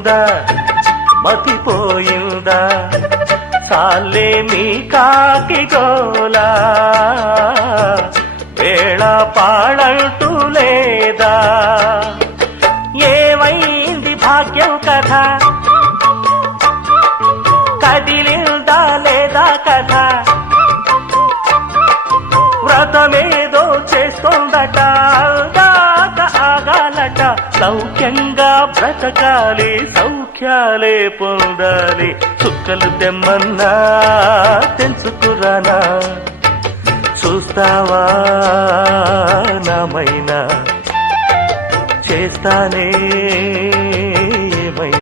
మతిపోయిందా మతిపోయిందా సాలే మీ కాకి గోలా వేళ పాడంటూ లేదా ఏమైంది భాగ్యం కథ కదిలిందా లేదా కథ వ్రతమేదో చేస్తోందట దాకా ఆగాలట సౌఖ్యంగా బ్రతకాలి సౌఖ్యాలే పొందాలి చుక్కలు తెమ్మన్నా తెంచుకురానా చూస్తావా నామైనా చేస్తానే